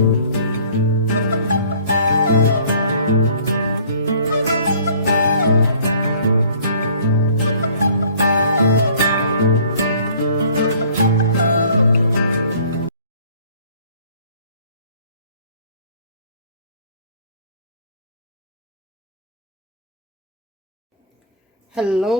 Hello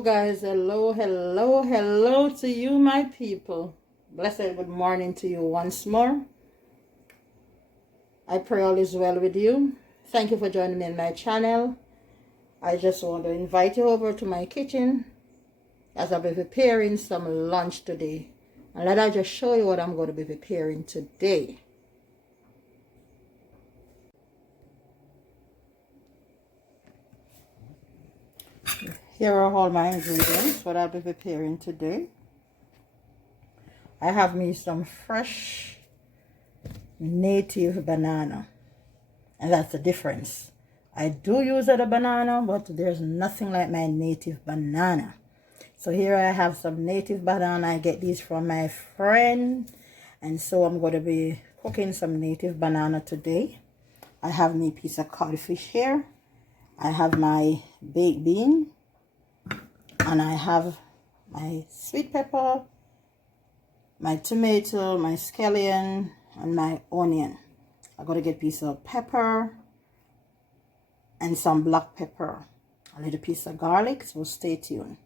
guys, hello to you my people. Blessed good morning to you once more. I pray all is well with you. Thank you for joining me in my channel. I just want to invite you over to my kitchen as I'll be preparing some lunch today. And let I just show you what I'm going to be preparing today. Here are all my ingredients, what I'll be preparing today. I have me some fresh native banana, and that's the difference. I do use other banana, but there's nothing like my native banana. So here I have some native banana. I get these from my friend, and so I'm going to be cooking some native banana today. I have me a piece of codfish here. I have my baked bean, and I have my sweet pepper, my tomato, my scallion, and my onion. I'm going to get a piece of pepper and some black pepper, a little piece of garlic, so stay tuned.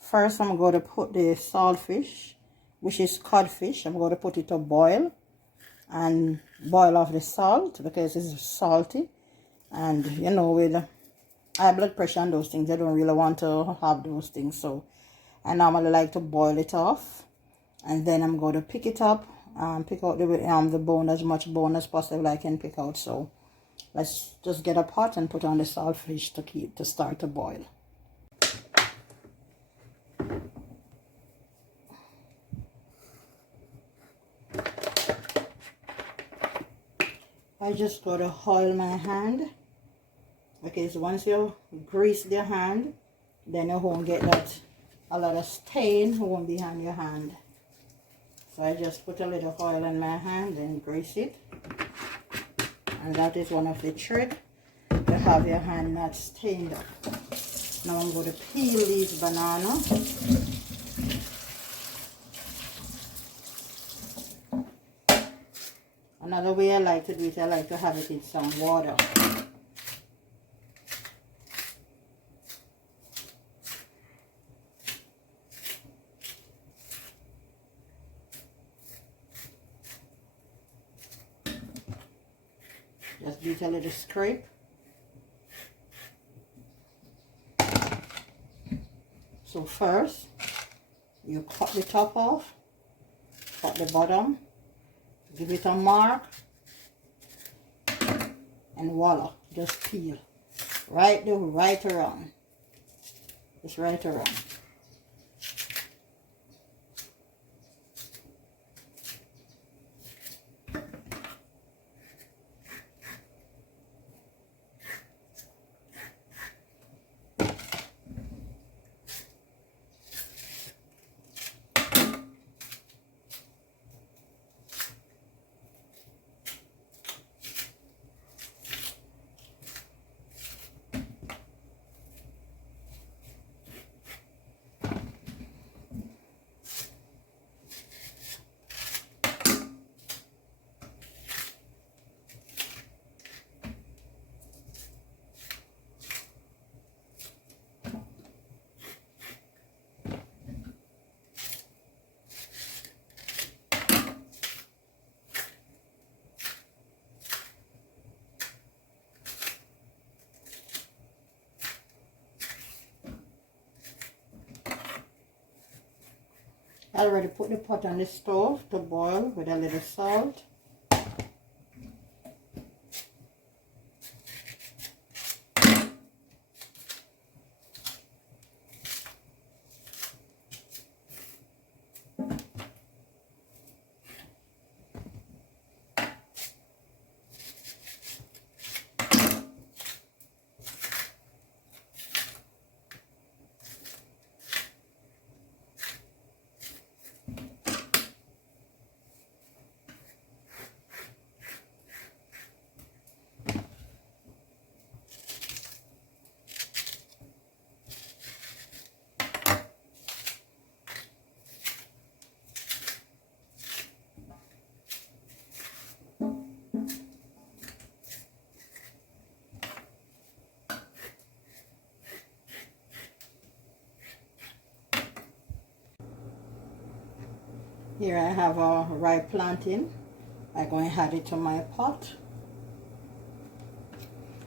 First, I'm going to put the saltfish, which is codfish. I'm going to put it to boil and boil off the salt because it's salty. And you know, with high blood pressure and those things, I don't really want to have those things. So I normally like to boil it off. And then I'm going to pick it up and pick out the bone, as much bone as possible I can pick out. So let's just get a pot and put on the saltfish to start to boil. I just got to oil my hand. Okay, so once you grease your hand, then you won't get a lot of stain won't be on your hand. So I just put a little oil in my hand and grease it. And that is one of the tricks to have your hand not stained up. Now I'm going to peel these bananas. Another way I like to do it, I like to have it in some water. Just do a little scrape. So first, you cut the top off, cut the bottom, give it a mark, and voila, just peel. Right around. Just right around. I already put the pot on the stove to boil with a little salt. Here I have a ripe plantain. I'm going to add it to my pot.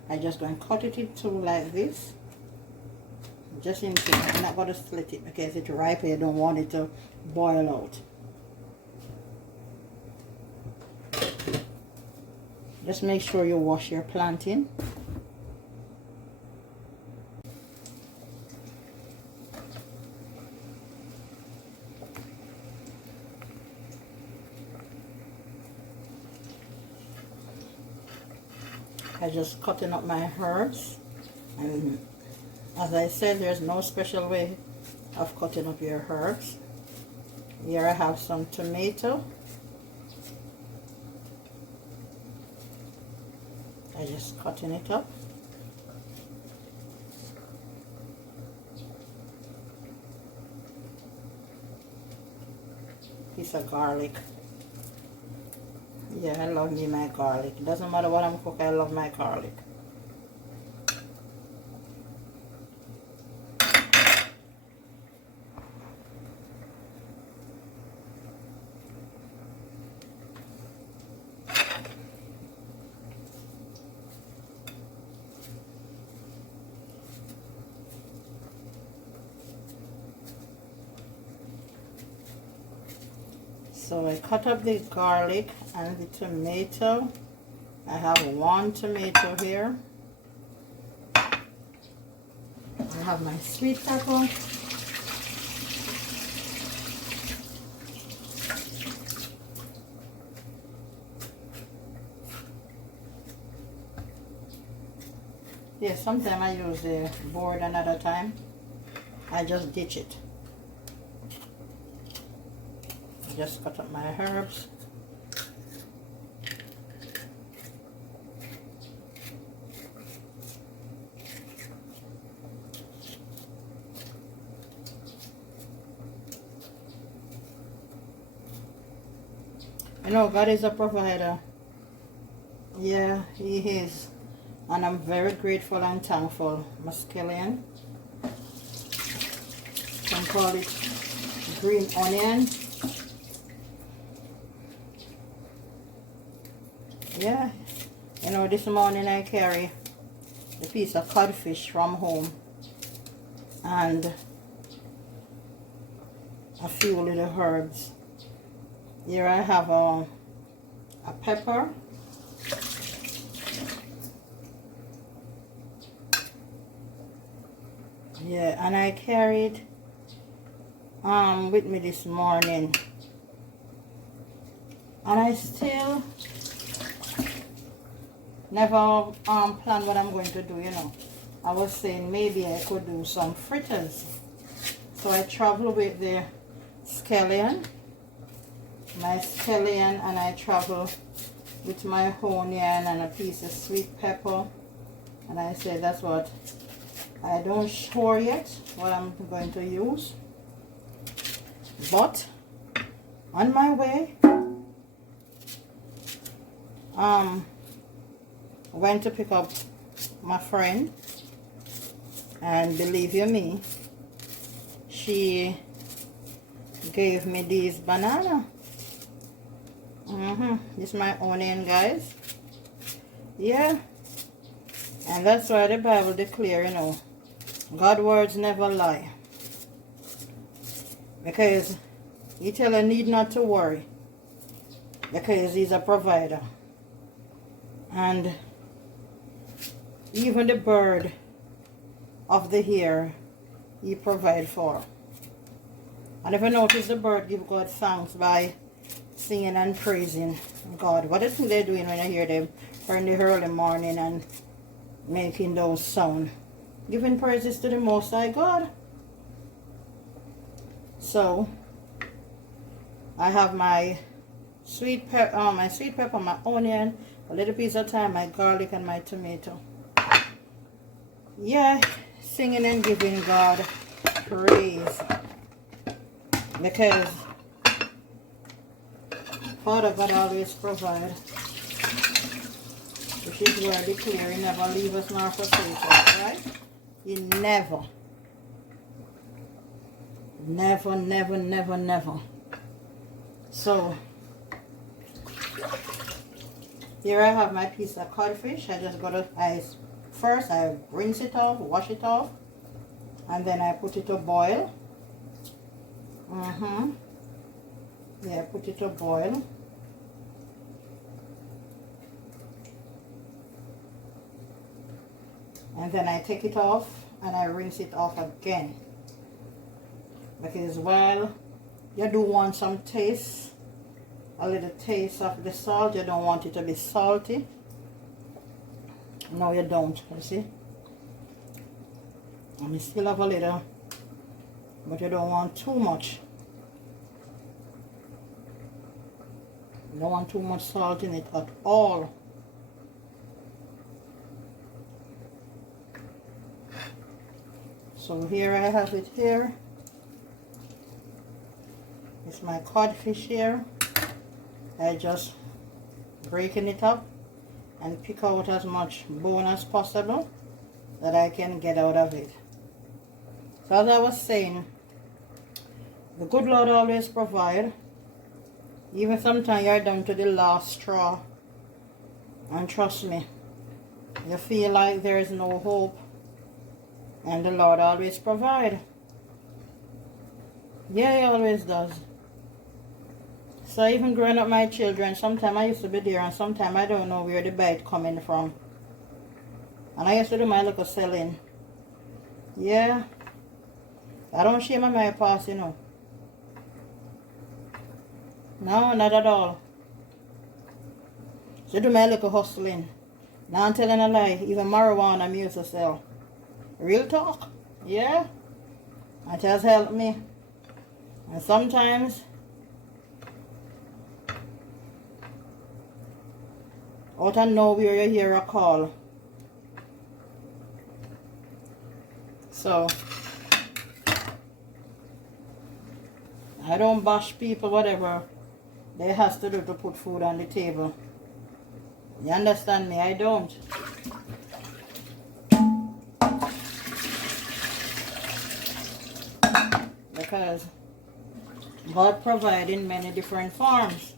I'm just going to cut it into like this. Just into it. I'm not going to split it because it's ripe. I don't want it to boil out. Just make sure you wash your plantain. I just cutting up my herbs, and as I said, there's no special way of cutting up your herbs. Here I have some tomato. I just cutting it up. Piece of garlic. Yeah, I love me my garlic. It doesn't matter what I'm cooking, I love my garlic. So I cut up the garlic and the tomato. I have one tomato here. I have my sweet pepper. Yeah, sometimes I use the board, another time I just ditch it. Just cut up my herbs. You know, God is a provider. Yeah, He is. And I'm very grateful and thankful. Muscadine. Can call it green onion. Yeah, you know, this morning I carry a piece of codfish from home and a few little herbs. Here I have a pepper. Yeah, and I carried with me this morning, and I still never plan what I'm going to do, you know. I was saying maybe I could do some fritters. So I travel with the scallion, and I travel with my onion and a piece of sweet pepper. And I say that's what I don't sure yet what I'm going to use. But on my way, went to pick up my friend, and believe you me, she gave me these banana. This is my onion, guys. Yeah, and that's why the Bible declare, you know, God's words never lie, because He tell you need not to worry, because He's a provider. And even the bird of the air He provide for. And if you notice, the bird give God thanks by singing and praising God. What is they doing when you hear them in the early morning and making those sounds? Giving praises to the Most High God. So I have my sweet pepper, my onion, a little piece of thyme, my garlic, and my tomato. Yeah, singing and giving God praise, because Father God always provide, which is where declare He never leave us nor forsake us, right? He never, never, never, never, never So here I have my piece of codfish. First I rinse it off, wash it off, and then I put it to boil. Yeah, put it to boil. And then I take it off and I rinse it off again. Because while you do want some taste, a little taste of the salt, you don't want it to be salty. No, you don't, you see. And you still have a little, but you don't want too much. You don't want too much salt in it at all. So here I have it here. It's my codfish here. I just breaking it up and pick out as much bone as possible that I can get out of it. So as I was saying, the good Lord always provide. Even sometimes you're down to the last straw, and trust me, you feel like there is no hope, and the Lord always provide. Yeah, He always does. So even growing up my children, sometimes I used to be there and sometimes I don't know where the bite coming from. And I used to do my little selling. Yeah. I don't shame on my past, you know. No, not at all. So do my little hustling. Now I'm telling a lie. Even marijuana I used to sell. Real talk. Yeah. It has helped me. And sometimes out of nowhere you hear a call. So I don't bash people whatever they has to do to put food on the table. You understand me? I don't. Because God provides in many different forms.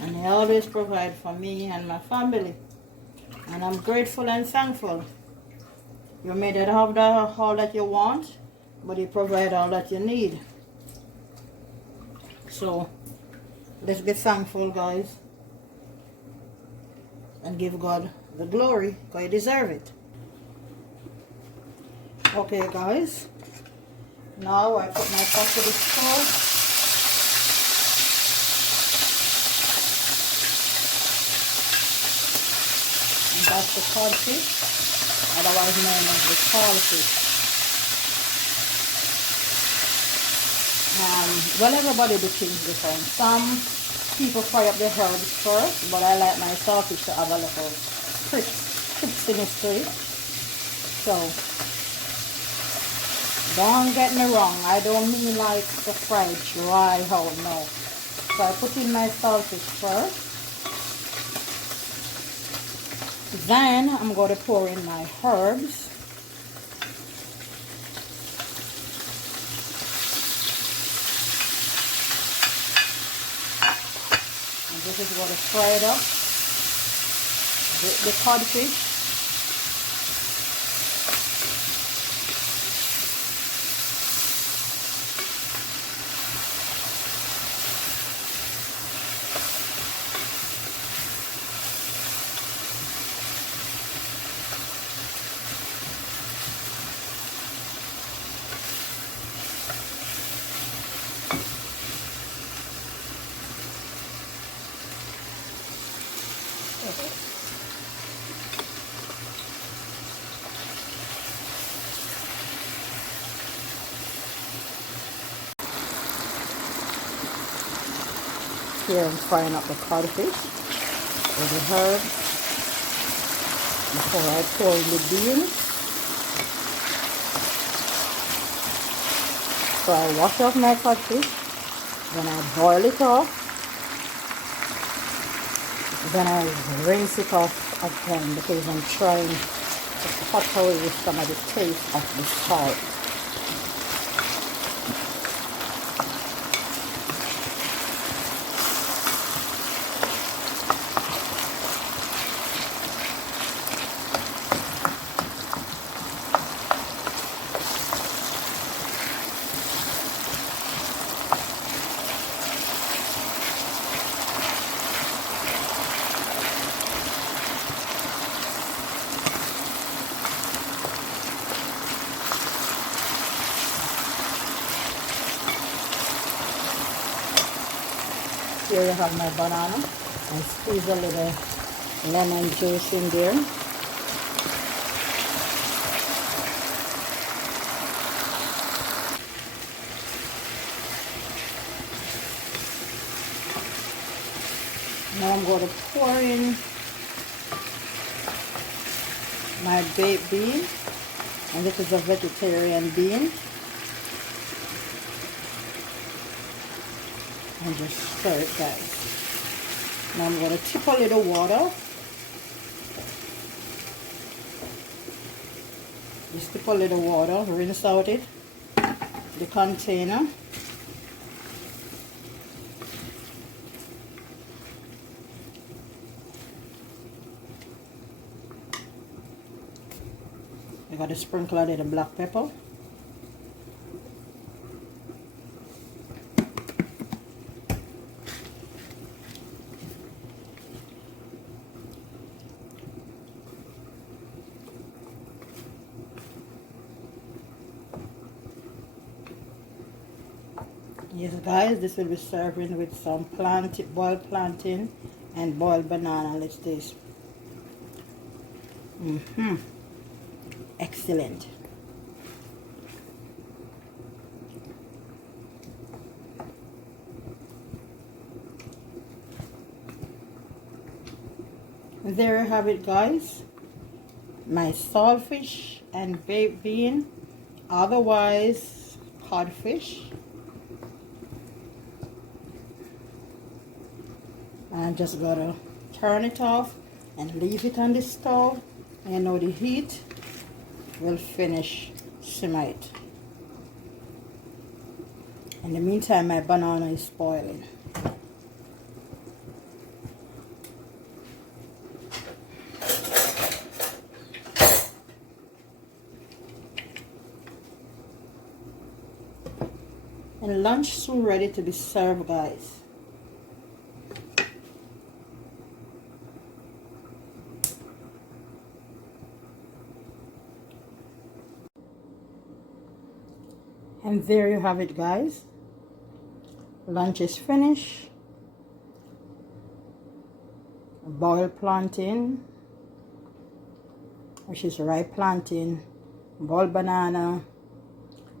And He always provides for me and my family. And I'm grateful and thankful. You may not have all that you want, but He provides all that you need. So, let's be thankful, guys. And give God the glory, because He deserves it. Okay, guys. Now I put my pot to the stove. That's the codfish, otherwise known as the codfish. Well, everybody do things different. Some people fry up the herbs first, but I like my saltfish to have a little crispiness to it. So, don't get me wrong, I don't mean like the fried dry out, no. So I put in my saltfish first. Then I'm going to pour in my herbs. And this is going to fry it up. The codfish. Here I'm frying up the codfish with the herbs before I pour in the beans. So I wash off my codfish, then I boil it off, then I rinse it off again because I'm trying to cut away some of the taste of the salt. Here you have my banana. And squeeze a little lemon juice in there. Now I'm going to pour in my baked bean, and this is a vegetarian bean, and just stir it, guys. Now I'm going to tip a little water. Just tip a little water, rinse out the container. I got to sprinkle a little black pepper. Yes guys, this will be serving with some boiled plantain and boiled banana. Let's taste. Excellent. And there you have it, guys. My saltfish and baked bean, otherwise codfish. I'm just gonna turn it off and leave it on the stove. And you know the heat will finish simmer it. In the meantime, my banana is spoiling. And lunch soon ready to be served, guys. And there you have it, guys. Lunch is finished. Boiled plantain, which is ripe plantain, boiled banana,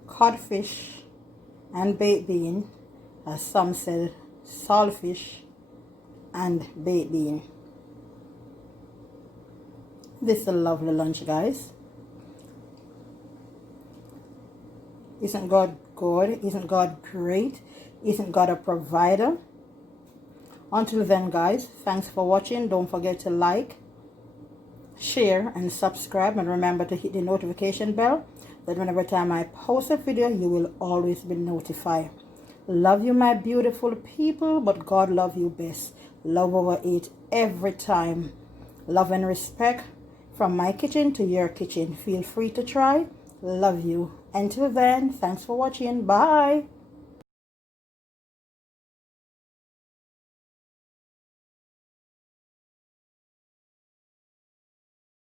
codfish, and baked bean, as some said, saltfish and baked bean. This is a lovely lunch, guys. Isn't God good? Isn't God great? Isn't God a provider? Until then, guys, thanks for watching. Don't forget to like, share, and subscribe. And remember to hit the notification bell, that whenever time I post a video, you will always be notified. Love you, my beautiful people, but God love you best. Love over it every time. Love and respect from my kitchen to your kitchen. Feel free to try. Love you. Until then, thanks for watching. Bye.